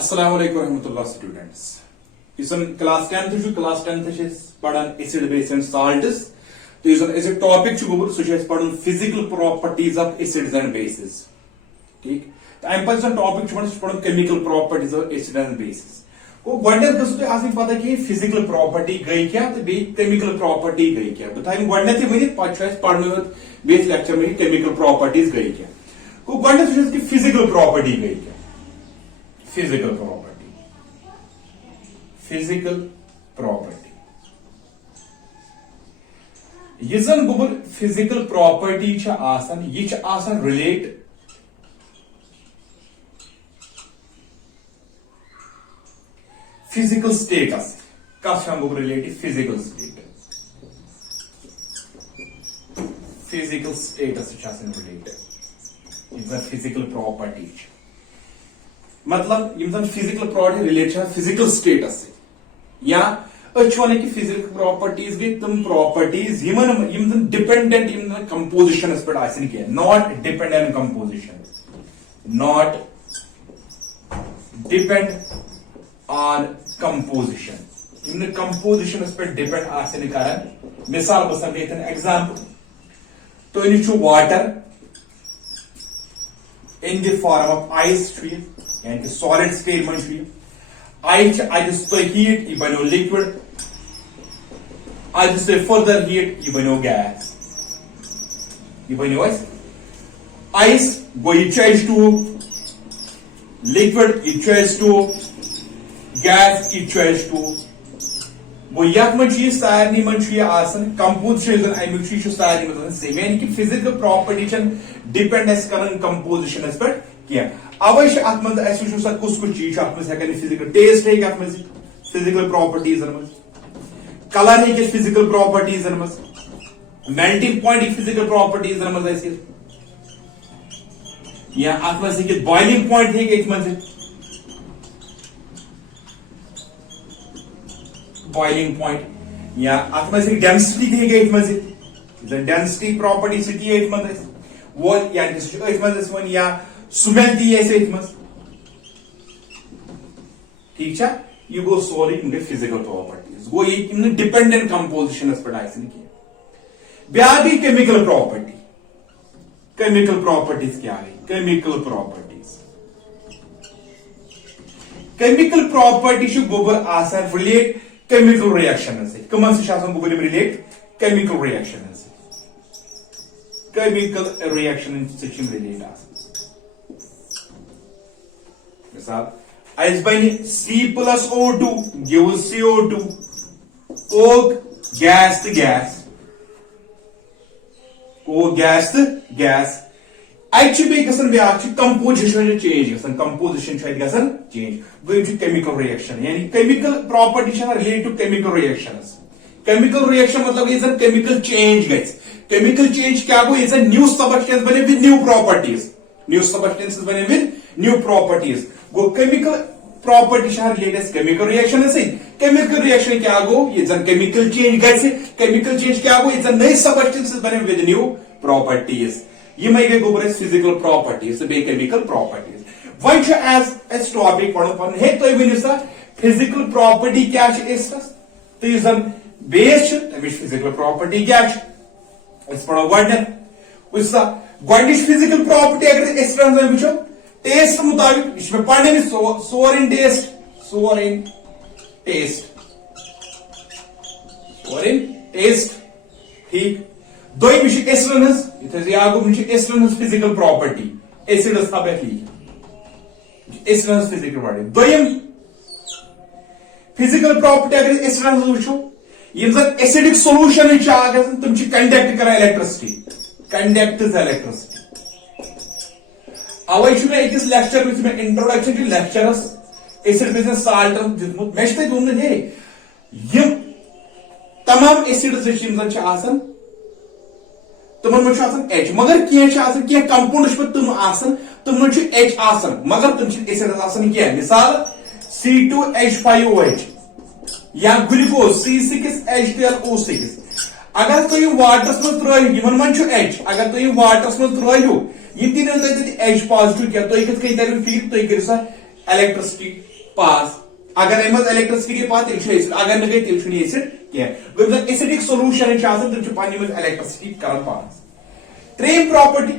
Assalamu alaikum warahmatullah students. This is class 10th class 10th padan acid base and salts. This is a topic so padan physical properties of acids and bases. ठीक I'm person topic padan chemical properties of acids and bases. को गोडनेस गसु आसिन पता कि physical property गई क्या तो बे chemical property गई क्या बताइए गोडनेस वनी पछस पढ़नो बेस लेक्चर में केमिकल प्रॉपर्टीज गई क्या को गोडनेस कि फिजिकल प्रॉपर्टी गई क्या फिजिकल प्रॉपर्टी ये जन गोबर फिजिकल प्रॉपर्टी छ आसान ये छ आसान रिलेट physical status कस हम related physical status related is physical property मतलब यम physical property relate physical status या वन कि फिजिकल प्रॉपर्टीज गई तुम प्रॉपर्टीज डिपेंडेंट कंपोजिशन पे not dependent composition not depend on composition composition पे डिपेंड आसन करन मिसाल बस हम एग्जांपल तो in water in the form of ice यानी सॉलिड स्टेट में आइस आइस तो हीट ये बनो लिक्विड आइस से फर्दर हीट ये बनो गैस ये बनो आइस गो ये चेंज टू लिक्विड ये change to gas equals to वो यत मन सारे मन कंपोजिशन अमुक सारे मन सेम यानी कि फिजिकल प्रॉपर्टी डिपेंड कर कंपोजिशन पे कह अवे अत मज वो कुछ कुछ चीज हेन फिजिकल टेस्ट हे फिजिकल प्रॉपर्टीज कलर हे physical properties melting point physical properties या अत मज बॉइलिंग पॉइंट हे बॉइलिंग पॉइंट या अत डेंसिटी डेंसिटी प्रॉपर्टी सी वो या स्मेल ती ठीक यह गो सोरे फिजिकल प्रॉपर्टीज गो ये डिपेंडेंट कंपोजिशन पे ब्या केमिकल प्रॉपर्टीज क्या गई केमिकल प्रॉपर्टी गोबर आसान रिलेट chemical reaction कमन से गोबर रिलेट chemical reaction रिलेट मिसाल अस बन C+O2 gives CO2 O gas तो गैस ब्या कंपोजिशन चेंज कंपोजिशन चेंज गई केमिकल रिएक्शन यानी chemical property relate to chemical reaction मतलब ये केमिकल चेंज केमिकल चेंज क्या गो ये न्यू सबस्टेंस बने विद न्यू प्रॉपर्टीज गो chemical property relate chemical reaction chemical reaction क्या गो ये केमिकल चेंज केमिकल चेंज क्या गो ये नई सबस्टेंस बने विद न्यू प्रॉपर्टीज ये गई गोबर फिजिकल प्रॉपर्टीज बे केमिकल प्रॉपर्टीज वन एज टॉपिक पढ़ो हे तुम वन सा फिजिकल प्रॉपर्टी क्या तो यह बेस तमिश फिजिकल प्रॉपर्टी क्या पढ़ो गो फिजिकल प्रॉपर्टी अगर वो टेस्ट मुताबिक पढ़ने में सोर इन टेस्ट ठीक दोम एसिडन फिजिकल प्रॉपर्टी एसिडस थप एसिडन फिजिकल प्रॉपर्टी दोम फिजिकल प्रॉपर्टी अगर एसिडन वो एसिडिक सोल्यूशन तुम कंडक्ट कर इलेक्ट्रिसिटी अवे अकिस लेक्चर में इंट्रोडक्शन लेक्चरस एसिड बेस साल्ट दिखमुत मे हे तमाम एसिड्स तुमन मन एच मगर कह कंपाउंड पे तुम एच मगर तुम एसिड क्या मिसाल C2H5OH या ग्लूकोज C6H12O6 अगर तुम वाटरस मज त्रो मन एच अगर तुम वाटरस मज त्रो यह ती H पॉजिटिव क्या तुम कत फील तुम कर इलेक्ट्रिसिटी पास अगर अम इलेक्ट्रिसिटी गई पास तेल अगर न गई तेल एसिड कह एसिडिक सोल्यूशन पे इलेक्ट्रिसिटी कर पास त्रेम प्रॉपर्टी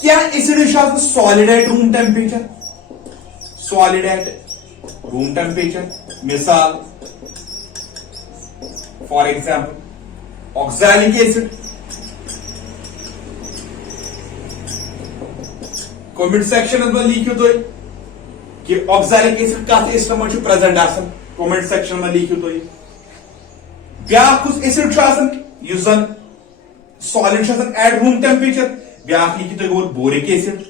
क्या acid solid at room temperature solid at room temperature मिसाल for example oxalic acid comment section में लिखियो तुम कि ऑक्सैलिक एसिड कत एसिड में प्रेजेंट आसन कमेंट सेक्शन में लिखियो तुम ब्याकुस एसिड जन सॉलिड एट रूम टेम्परेचर ब्या लिखियो तुम boric acid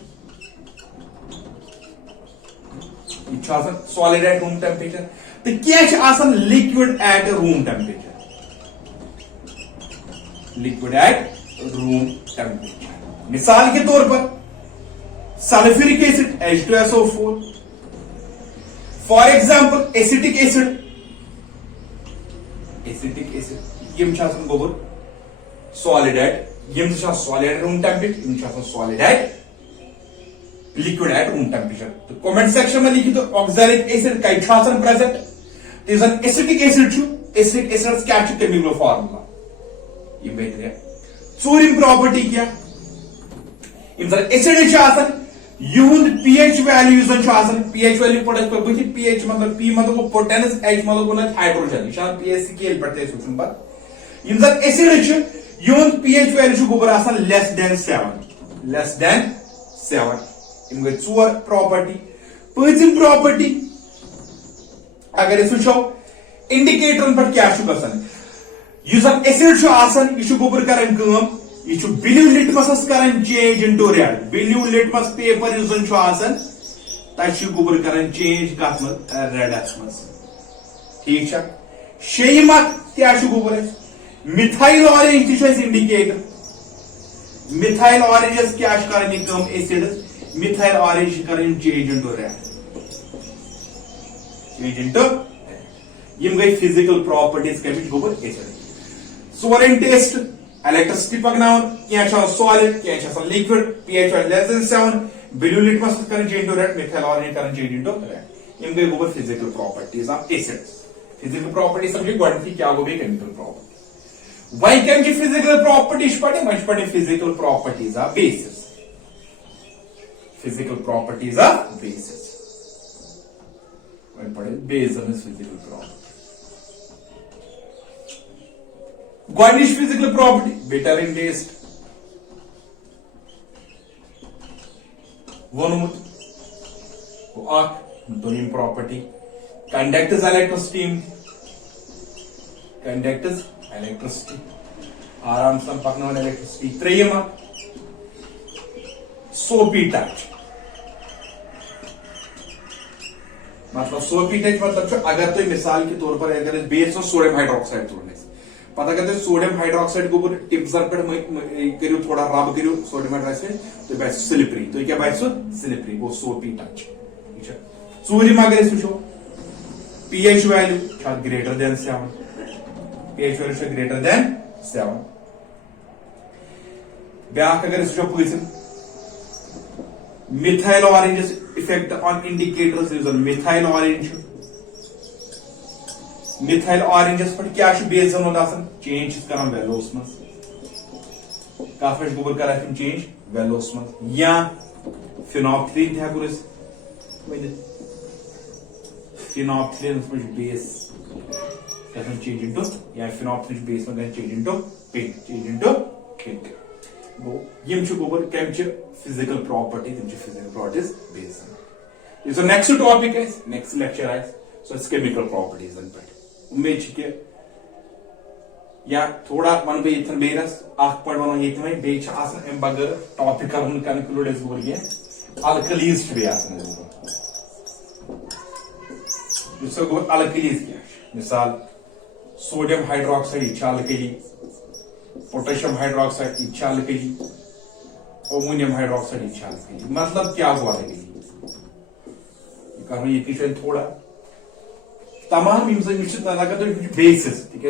solid at room temperature तो क्या liquid at room temperature liquid at room temperature मिसाल के तौर पर sulphuric acid H2SO4 for example acetic acid गोबर solid at solid at room temperature solid eight liquid at room temperature तो comment section में लिखी तो ऑक्सैलिक एसिड कत प्रेजेंट एसिटिक एसिड क्या केमिकल फार्मूला चूरिम प्रॉपर्टी क्या acid युंद pH value pH value पे pH मतलब पी मतलब पोटेंस एच मतलब हाइड्रोजन यह पीएच स्केल पे वो एसिड युंद पीएच वैल्यू गोबर लेस देन 7 इन गई चोर प्रॉपर्टी पम प्रॉपर्टी अगर वो इंडिकेटर पे क्या एसिड यह गोबर कर यह ब्लू लिटमस कर change into red blue litmus paper तक गोबर कर चेंज कत रेडस मज ठीक शेम क्या गोबर मिथाइल ऑरेंज इंडिकेटर मिथाइल ऑरेंजस क्या कर एसिड मिथाइल ऑरेंज कर change into red change into यम गई फिजिकल प्रॉपर्टीज कमिच गोबर एसिड सोरेन टेस्ट इलेक्ट्रिसिटी पकनावन क्या सॉलिड क्या liquid pH less than 7 blue litmus कर change into red methyl orange कर चेंज इनटू रेड यम गई गोबर physical properties of acids physical properties समझे गॉडती क्या गो बे केमिकल प्रॉपर्टी व्हाई कैन की फिजिकल प्रॉपर्टीज पढ़े physical properties of bases physical properties of bases पढ़े base on physical property Guanish physical property bitter in taste वोनुमुत दोनों प्रॉपर्टी कंडक्टर्स इलेक्ट्रिसिटी आराम से पकन इलेक्ट्रिसिटी त्रेयम सोपी टच मतलब सोपी टच मतलब अगर तुम मिसाल के तौर पर अगर बेस सोडियम हाइड्रोक्साइड तुरने पता कर सोडियम हाइड्रोक्साइड गोबर टिप्सर पे करो थोड़ा रब करो सोडियम हाइड्रोक्साइड तो बस स्लिपरी तो क्या बस स्लिपरी वो सोपी टच ठीक है चूरिम अगर वो pH value greater than 7 pH value greater than 7 ब्या अगर वो पम methyl orange effect on indicators methyl orange methyl ऑरेंजस पे क्या बेस चेंज कर वेलोस मज कत गोबर कर चेंज वेलोस मज या फिनॉप्थलीन हेको फिनॉप्थलीन बेस चेंज इनटू या फिनॉप्थलीन बेस में चेंज इनटू पिंक गो यम गोबर कम physical properties physical properties base next topic next lecture so it's chemical properties पे उम्मीद कि या थोड़ा वन बह ये बेस वन ये बगैर टॉपिक कंक्लूड अल्कलीज अल्कलीज क्या मिसाल सोडियम हाइड्रोक्साइड यह अल्कली पोटेशियम हाइड्रोक्साइड यह अल्कली अमोनियम हाइड्रोक्साइड यह अल्कली मतलब क्या गो अल्कली ये थोड़ा तमाम अगर बेसिस तक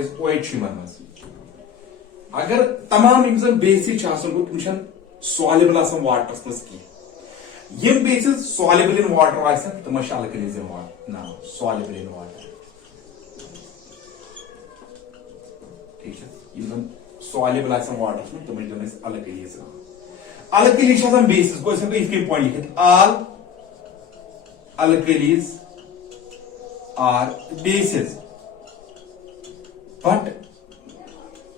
अगर तमाम बेसिस तुम सॉल्युबल वाटरस मज कह यम बेसिस soluble in water आसन तम alkalis in water ना soluble in water ठीक है यम soluble आसन water में तम जन alkalis alkalis आसन basis को इसमें इसके पॉइंट लिखित all alkalis are bases but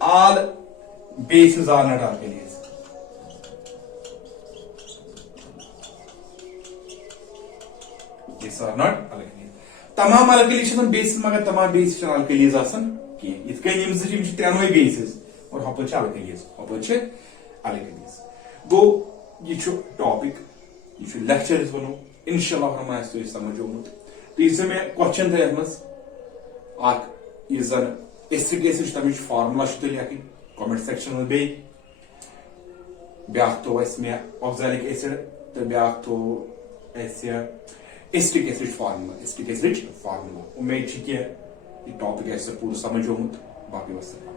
all bases are not alkalis these are not alkalis तमाम alkalis छन bases मगर तमाम bases छन alkalis आसन कि इत कन यम से त्रेनवे bases और हप छ alkalis हप छ alkalis गो ये छ टॉपिक ये छ लेक्चर्स वनो इंशाल्लाह रहमान तो समझोमुत तो इस में क्वेश्चन थे मस आक इस जन एसिडिक एसिड तमिश फार्मूला छ तो लेकिन कमेंट सेक्शन में बे ब्याख तो इसमें ऑक्सैलिक एसिड तो ब्याख तो ऐसे एसिडिक एसिड फार्मूला उम्मीद छी कि ये टॉपिक ऐसे पूरा समझोमुत बाकी वस्सलाम।